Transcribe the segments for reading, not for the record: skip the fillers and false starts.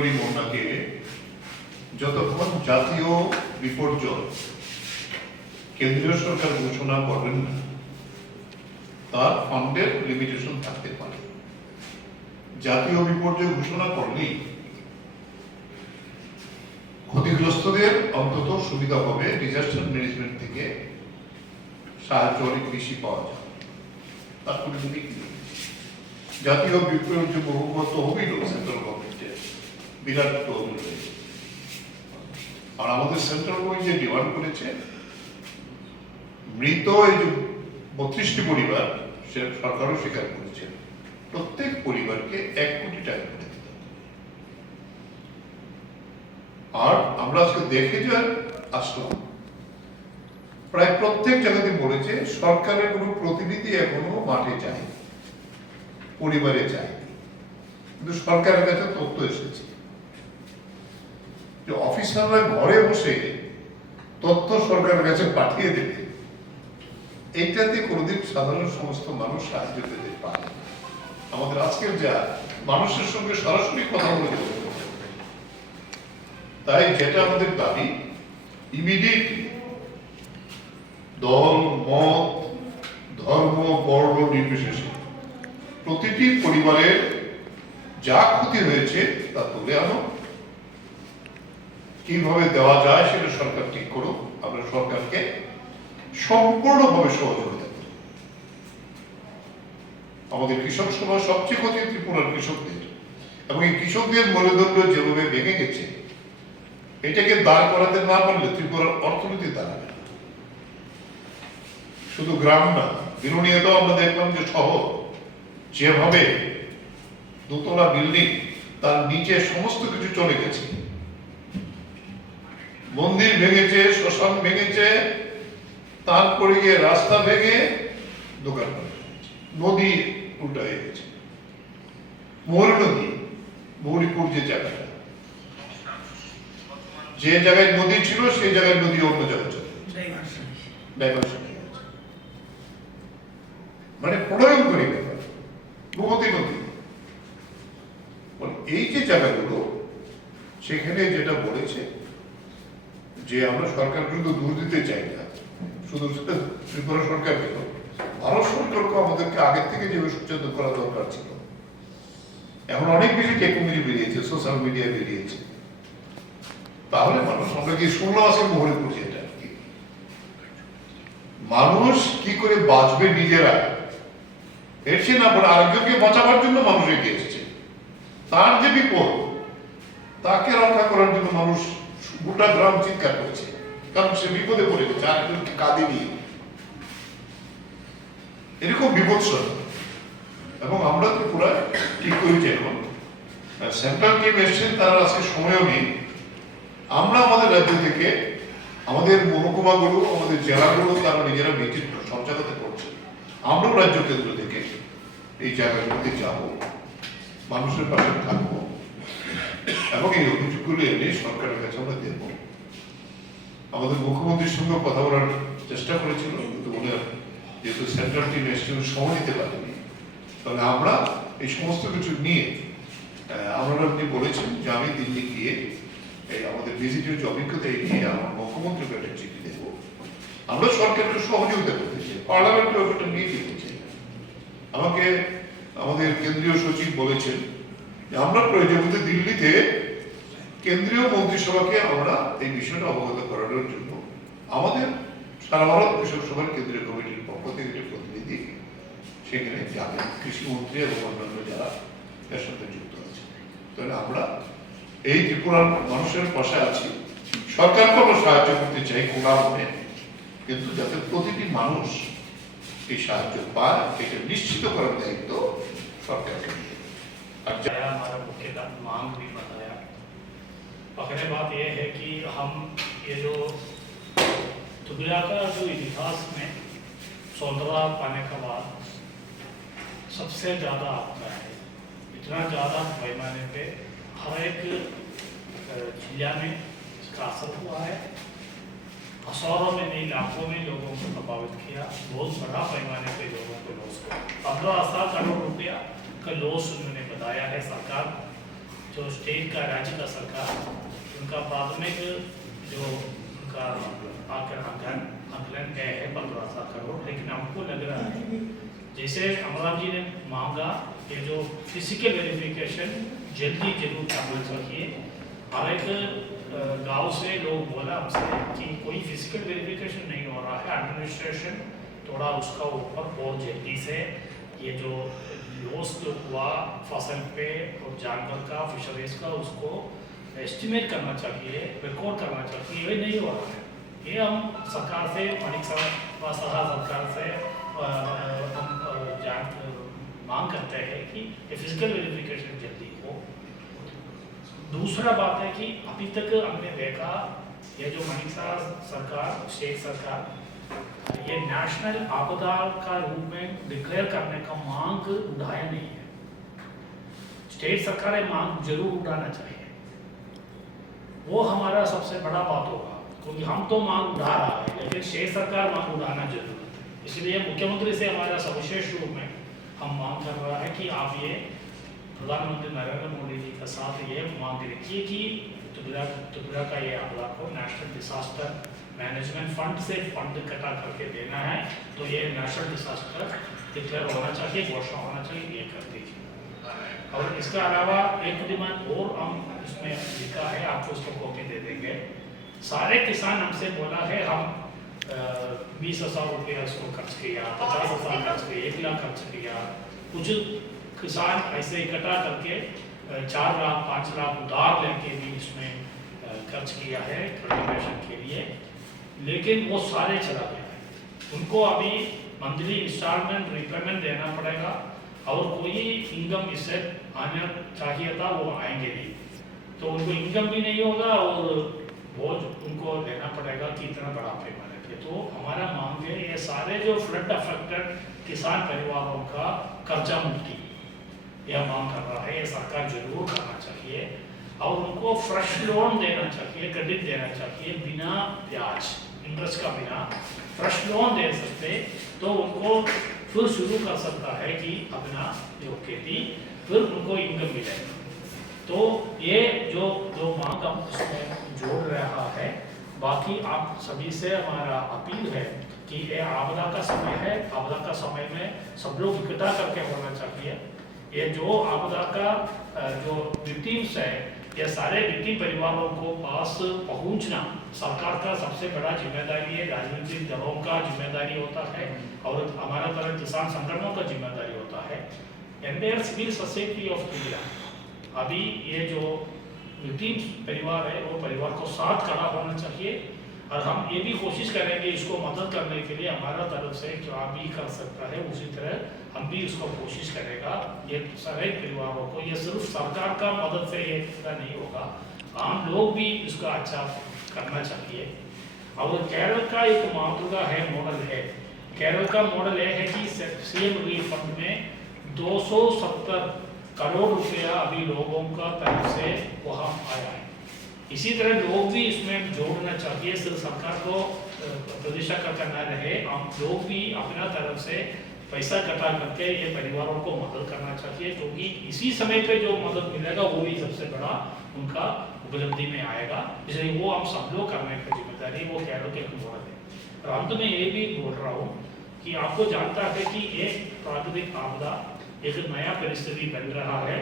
করি বন্যাকে যতক্ষণ জাতীয় বিপর্যয় কেন্দ্রীয় সরকার ঘোষণা করবেন না, তার ফান্ডের লিমিটেশন থাকতে পারে। জাতীয় বিপর্যয় ঘোষণা করলেই ক্ষতিগ্রস্তদের অন্তত সুবিধা হবে, ডিজাস্টার ম্যানেজমেন্ট থেকে সাহায্য অনেক বেশি পাওয়া যায়। তারপরে যদি জাতীয় বিপর্যয় বহুমত হবেই সেন্ট্রাল গভর্নমেন্টের বিরাট তহবিল রয়েছে। আর আমাদের সেন্ট্রাল গভর্নমেন্ট যে ডিমান্ড করেছে, মৃত এই যে 32টি পরিবার, সে সরকারও স্বীকার করেছে প্রত্যেক পরিবারকে 1 কোটি টাকা করে দিতে হবে। আর আমরা আজকে দেখে যে আসলাম প্রায় প্রত্যেক জায়গাতে বলেছে সরকারের কোনো প্রতিনিধি এখনো মাঠে যায়, পরিবারে যায়, কিন্তু সরকারের কাছে তথ্য এসেছে যে অফিসাররা ঘরে বসে তথ্য সরকারের কাছে পাঠিয়ে দেবে। এইটাতে কোনোদিন সাধারণ সমস্ত মানুষ সাহায্য পেতে পারে। আমাদের আজকের যা মানুষের সঙ্গে সরাসরি কথা বলে, তাই যেটা আমাদের দাবি, ইমিডিয়েটলি দল, মত, ধর্ম, বর্ণ নির্বিশেষে প্রতিটি পরিবারের যা ক্ষতি হয়েছে তা তুলে আনো, কিভাবে দেওয়া যায় সেটা সরকার ঠিক করুক। আমরা সরকারকে সম্পূর্ণভাবে সহযোগিতা করি। আমাদের কৃষক সভা সবচেয়ে ক্ষতি ত্রিপুরার কৃষকদের, এবং এই কৃষকদের মেরুদণ্ড যেভাবে ভেঙে গেছে, এটাকে দাঁড় করাতে না পারলে ত্রিপুরার অর্থনীতি দাঁড়াবে না। শুধু গ্রাম না, বিরুনিয়াতেও আমরা দেখলাম যে শহর যেভাবে দোতলা বিল্ডিং, তার নিচে সমস্ত কিছু চলে গেছে। মন্দির ভেঙেছে, শ্মশান ভেঙেছে, তারপরে গিয়ে রাস্তা ভেঙে দোকান করে, নদী উল্টা হয়ে গেছে। মৌরি নদী, মৌরিপুর যে জায়গাটা, যে জায়গায় নদী ছিল সেই জায়গায় নদী অন্য জায়গায় চলে ডাইভার্সন হয়ে গেছে। মানে প্রলয়ঙ্করী ব্যাপার, গোমতী নদী। এই যে জায়গাগুলো, সেখানে যেটা বলেছে যে আমরা সরকার কিন্তু দূর দিতে চাই না, শুধু ত্রিপুরা সরকার কেন, ভারত সরকারকে আমাদেরকে আগের থেকে যেভাবে সচেতন করা দরকার ছিল। এখন অনেক বেশি টেকনোলজি বেরিয়েছে, সোশ্যাল মিডিয়া বেরিয়েছে, তাহলে মানুষ, আমরা কি 16 মাসের মোহরে পড়ছি, এটা কি মানুষ কি করে বাঁচবে নিজেরা, এর সে না পড়ে আরেকজনকে বাঁচাবার জন্য মানুষ এগিয়ে এসেছে। তার যে বিপদ, তাকে রক্ষা করার জন্য মানুষ গোটা গ্রাম চিৎকার করছে, কারণ সে বিপদে পড়ে গেছে, আরেকজনকে কাঁদে নিয়ে। এরকম বিপদসর। এবং আমরা তো পুরো ঠিক করেছি, এখন সেন্ট্রাল টিম এসছেন, তারা আজকে সময়ও নেই। আমরা আমাদের রাজ্য থেকে, আমাদের মহকুমাগুলো, আমাদের জেলাগুলো তারা নিজেরা ভিজিট সব জায়গাতে করছে। আমরাও রাজ্য কেন্দ্র থেকে এই জায়গাগুলোতে যাব, মানুষের পাশে থাকবো, এবং এই অভিযোগগুলো এনে সরকারের কাছে আমরা দেব। আমাদের মুখ্যমন্ত্রীর সঙ্গে কথা বলার চেষ্টা করেছিল, কিন্তু উনি যেহেতু সেন্ট্রাল টিম এসেছিল সময় দিতে পারেনি, তাহলে আমরা এই সমস্ত কিছু নিয়ে আপনারা আপনি বলেছেন যে আমি দিল্লি গিয়ে এই আমাদের ভিজিটের যে অভিজ্ঞতা নিয়ে আমার মুখ্যমন্ত্রীকে একটা চিঠি দেবো। আমরা সরকারকে সহযোগিতা করতে চাই, পার্লামেন্টের একটা মিটিং হচ্ছে। আমাকে আমাদের কেন্দ্রীয় সচিব বলেছেন যে আমরা প্রয়োজনে দিল্লিতে কেন্দ্রীয় মন্ত্রিসভাকে আমরা এই বিষয়টা অবগত করানোর জন্য আমাদের সারা ভারত কৃষক সভার কেন্দ্রীয় কমিটির পক্ষ থেকে একটি প্রতিনিধি সেখানে যাবেন, কৃষিমন্ত্রী এবং অন্যান্য যারা এর সাথে যুক্ত আছে। তাহলে আমরা এই ত্রিপুরার মানুষের পাশে আছি, সরকারকে আমরা সাহায্য করতে চাই কোনোভাবে, কিন্তু যাতে প্রতিটি মানুষ এই সাহায্য পায়, এটা নিশ্চিত করার দায়িত্ব সরকারকে। हमारा मुख्य मांग भी बताया। पकड़े बात यह है कि हम ये जो त्रिपुरा का जो इतिहास में स्वतंत्रता पाने के बाद सबसे ज़्यादा आपका है, इतना ज़्यादा पैमाने पे हर एक जिला में इसका असर हुआ है। हजारों में नहीं लाखों में लोगों को प्रभावित किया, बहुत बड़ा पैमाने पे लोगों को लॉस हुआ। 15,000 करोड़ रुपया का लॉस उन्होंने बताया है सरकार। जो स्टेट का राज्य का सरकार उनका प्राथमिक जो उनका आकलन है 15,000 करोड़, लेकिन हमको लग रहा है जैसे अमराव जी ने मांगा कि जो फिजिकल वेरिफिकेशन जल्दी जरूर करना चाहिए। हर एक गांव से लोग बोला हमसे कि कोई फिजिकल वेरिफिकेशन नहीं हो रहा है, एडमिनिस्ट्रेशन थोड़ा उसका ऊपर बहुत जल्दी से ये जो लॉस जो हुआ फसल पे और जानवर का फिशरीज का उसको एस्टिमेट करना चाहिए, रिकॉर्ड करना चाहिए, ये नहीं हो रहा है। ये हम सरकार से मानिक साहब सरकार से हम मांग करते हैं कि फिजिकल वेरिफिकेशन जल्दी हो। दूसरा बात है कि अभी तक हमने देखा ये जो मानिक साहब सरकार, स्टेट सरकार ये नेशनल आपदा का रूप में डिक्लेयर करने का मांग उठाया नहीं है। स्टेट सरकार ये मांग जरूर उठाना चाहिए, वो हमारा सबसे बड़ा बात होगा, क्योंकि हम तो मांग उठा रहा है लेकिन स्टेट सरकार मांग उठाना जरूर है। इसलिए मुख्यमंत्री से हमारा सविशेष रूप में हम मांग कर रहा है कि आप ये प्रधानमंत्री नरेंद्र मोदी जी के साथ ये मांग रखिए कि त्रिपुरा का ये आपदा को नेशनल डिसास्टर मैनेजमेंट फंड से फंड इकट्ठा करके देना है, तो ये नेशनल डिसास्टर डिक्लेयर होना चाहिए, घोषणा होना चाहिए, ये कर दीजिए। और इसके अलावा एक डिमांड और हम इसमें लिखा है, आपको उसको कॉपी दे देंगे। सारे किसान हमसे बोला है हम 20,000 रुपया उसको खर्च किया, 50,000 खर्च किया, 1 लाख खर्च किया। कुछ किसान ऐसे इकट्ठा करके 4 लाख 5 लाख उधार लेके भी इसमें खर्च किया है कल्टीवेशन के लिए, लेकिन वो सारे चला गया है। उनको अभी मंथली इंस्टॉलमेंट रिपेमेंट देना पड़ेगा और कोई इनकम इससे आना चाहिए था, वो आएंगे नहीं, तो उनको इनकम भी नहीं होगा और बोझ उनको लेना पड़ेगा कि इतना बड़ा पैमाने पे। तो हमारा मांग है ये सारे जो फ्लड अफेक्टेड किसान परिवारों का कर्जा मुक्ति यह मांग कर रहा है, ये सरकार जरूर करना चाहिए और उनको फ्रेश लोन देना चाहिए, क्रेडिट देना चाहिए बिना ब्याज इंटरेस्ट का, बिना फ्रेश लोन दे सकते तो उनको फिर शुरू कर सकता है कि अपना जो खेती, फिर उनको इनकम मिलेगा। तो ये जो मांग हम इसमें जोड़ रहा है। बाकी आप सभी से हमारा अपील है कि ये आपदा का समय है, आपदा का समय में सब लोग इकट्ठा करके होना चाहिए। ये जो आपदा का जो विक्टिम्स है, ये सारे विक्टिम परिवारों को पास पहुंचना सरकार का सबसे बड़ा जिम्मेदारी है, राजनीतिक दलों का जिम्मेदारी होता है और हमारा तरह किसान संगठनों का जिम्मेदारी होता है। Entire civil society of India अभी ये जो विक्टिम्स परिवार है वो परिवार को साथ खड़ा होना चाहिए और हम ये भी कोशिश करेंगे इसको मदद करने के लिए हमारा तरफ से जो भी कर सकता है उसी तरह हम भी उसको कोशिश करेगा। ये सारे परिवारों को, ये सिर्फ सरकार का मदद से ये पूरा नहीं होगा, आम लोग भी इसका अच्छा करना चाहिए। और केरल का एक मातृका है, मॉडल है। केरल का मॉडल यह है कि सीएम रिलीफ फंड में 270 करोड़ रुपया अभी लोगों का तरफ से वहाँ आया है। इसी तरह लोग भी इसमें जोड़ना चाहिए, सिर्फ सरकार को प्रतिष्ठा करना रहे, हम लोग भी अपना तरफ से पैसा इकट्ठा करके ये परिवारों को मदद करना चाहिए, क्योंकि इसी समय पे जो मदद मिलेगा वो भी सबसे बड़ा उनका उपलब्धि में आएगा। इसलिए वो हम सब लोग करने की जिम्मेदारी वो केरल के मॉडल है। और अंत में ये भी बोल रहा हूँ कि आपको जानता है कि एक प्राकृतिक आपदा एक नया परिस्थिति बन रहा है।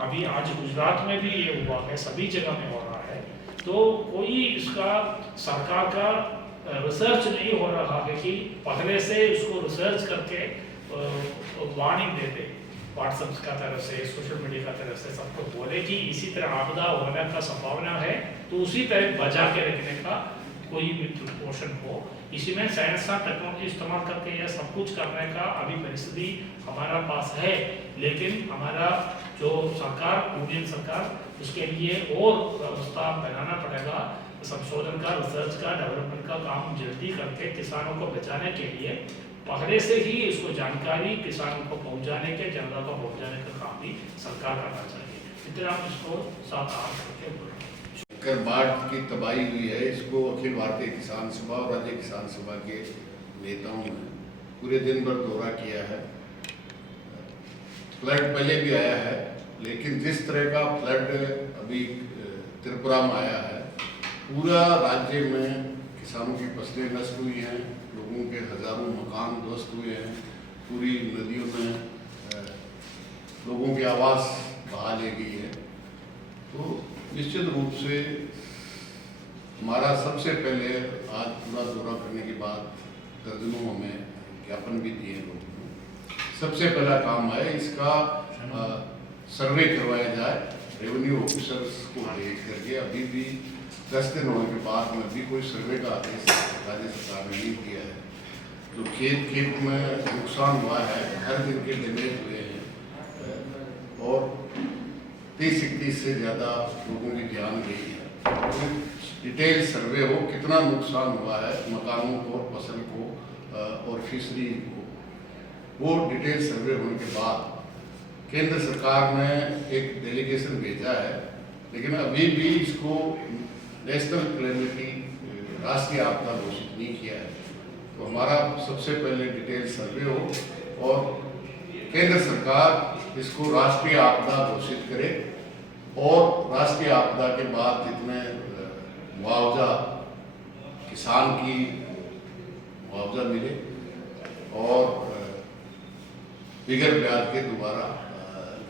अभी आज गुजरात में भी ये हुआ है, सभी जगह में हो रहा है। तो कोई इसका सरकार का रिसर्च नहीं हो रहा है कि पहले से उसको रिसर्च करके वार्निंग दे दे, व्हाट्सएप का तरफ से, सोशल मीडिया का तरफ से सबको बोले कि इसी तरह आपदा होने का संभावना है, तो उसी तरह बचा के रखने का कोई भी प्रिकॉशन हो। इसी में साइंस का टेक्नोलॉजी इस्तेमाल करके यह सब कुछ करने का अभी परिस्थिति हमारा पास है, लेकिन हमारा जो सरकार, यूनियन सरकार, उसके लिए और व्यवस्था बनाना पड़ेगा, संशोधन का, रिसर्च का, डेवलपमेंट का काम जल्दी करके किसानों को बचाने के लिए पहले से ही इसको जानकारी किसानों को पहुंचाने के, जनता को पहुंचाने का काम भी सरकार करना चाहिए। इतना आप इसको साथ आम करके बाढ़ की तबाही हुई है, इसको अखिल भारतीय किसान सभा और राज्य किसान सभा के नेताओं ने पूरे दिन भर दौरा किया है। फ्लड पहले भी आया है लेकिन जिस तरह का फ्लड अभी त्रिपुरा में आया है, पूरा राज्य में किसानों की फसलें नष्ट हुई हैं, लोगों के हजारों मकान ध्वस्त हुए हैं, पूरी नदियों में लोगों की आवास बहा ले गई है। तो निश्चित रूप से हमारा सबसे पहले आज पूरा दौरा करने के बाद दर्जनों हमें ज्ञापन भी दिए लोगों को। सबसे पहला काम है इसका सर्वे करवाया जाए, रेवेन्यू ऑफिसर्स को भेज करके। अभी भी 10 दिन होने के बाद में भी कोई सर्वे का आदेश राज्य सरकार ने नहीं दिया है। तो खेत में नुकसान हुआ है, हर दिन के डैमेज हुए हैं और 30-31 से ज़्यादा लोगों की जान गई है। तो डिटेल सर्वे हो, कितना नुकसान हुआ है मकानों को, फसल को और फिशरी को, वो डिटेल सर्वे होने के बाद केंद्र सरकार ने एक डेलीगेशन भेजा है, लेकिन अभी भी इसको नेशनल कैलेमिटी, राष्ट्रीय आपदा घोषित नहीं किया है। तो हमारा सबसे पहले डिटेल सर्वे हो और केंद्र सरकार इसको राष्ट्रीय आपदा घोषित करे और राष्ट्रीय आपदा के बाद जितने मुआवजा किसान की मुआवजा मिले और बिगर ब्याज के दोबारा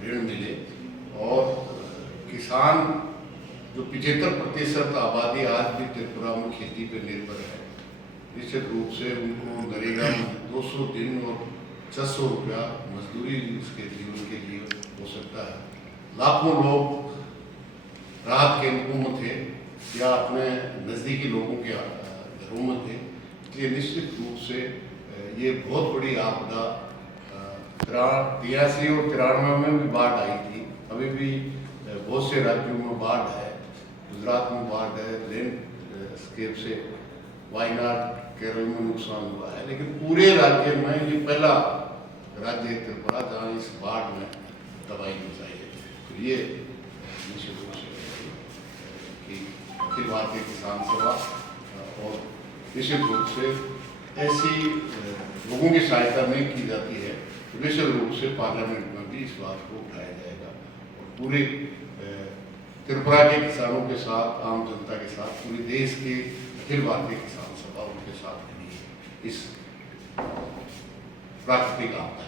ऋण मिले और किसान जो 75% आबादी आज भी त्रिपुरा में खेती पर निर्भर है, निश्चित रूप से उनको नरेगा में 200 दिन और 600 रुपया मजदूरी उसके जीवन के लिए हो सकता है। लाखों लोग राहत केंद्रों में थे या अपने नज़दीकी लोगों के घरों में थे, इसलिए निश्चित रूप से ये बहुत बड़ी आपदा 83 और 93 में भी बाढ़ आई थी। अभी भी बहुत से राज्यों में बाढ़ है, गुजरात में बाढ़ है, लैंडस्केप से वायनाड केरल में नुकसान हुआ है, लेकिन पूरे राज्य में ये पहला राज्य है त्रिपुरा जहाँ इस बाढ़ में तबाही मचाई है। तो ये निश्चित रूप से कि अखिल भारतीय किसान सभा और निश्चित रूप से ऐसी लोगों की सहायता नहीं की जाती है, तो निश्चित रूप से पार्लियामेंट में भी इस बात को उठाया जाएगा और पूरे त्रिपुरा के किसानों के साथ, आम जनता के साथ, पूरे देश के अखिल भारतीय किसान सभा उनके साथ खड़ी है इस प्राकृतिक आपदा।